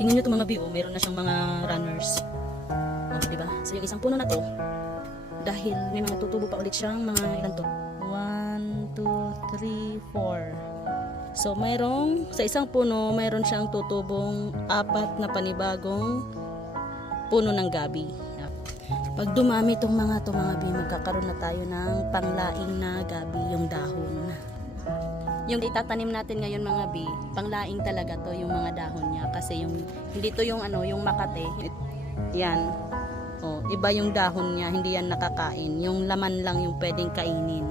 Tingnan nyo itong mga view, meron na siyang mga runners. Diba? So yung isang puno na to, dahil may mga tutubo pa ulit siyang mga ilan to? 1, 2, 3, 4. So mayroong, sa isang puno, mayroon siyang tutubong 4 na panibagong puno ng gabi. Pag dumami itong mga bi, magkakaroon na tayo ng panglaing na gabi, yung dahon. Yung itatanim natin ngayon mga bi, panglaing talaga to yung mga dahon niya. Kasi yung, hindi to yung yung makate. Yan. Iba yung dahon niya, hindi yan nakakain. Yung laman lang yung pwedeng kainin.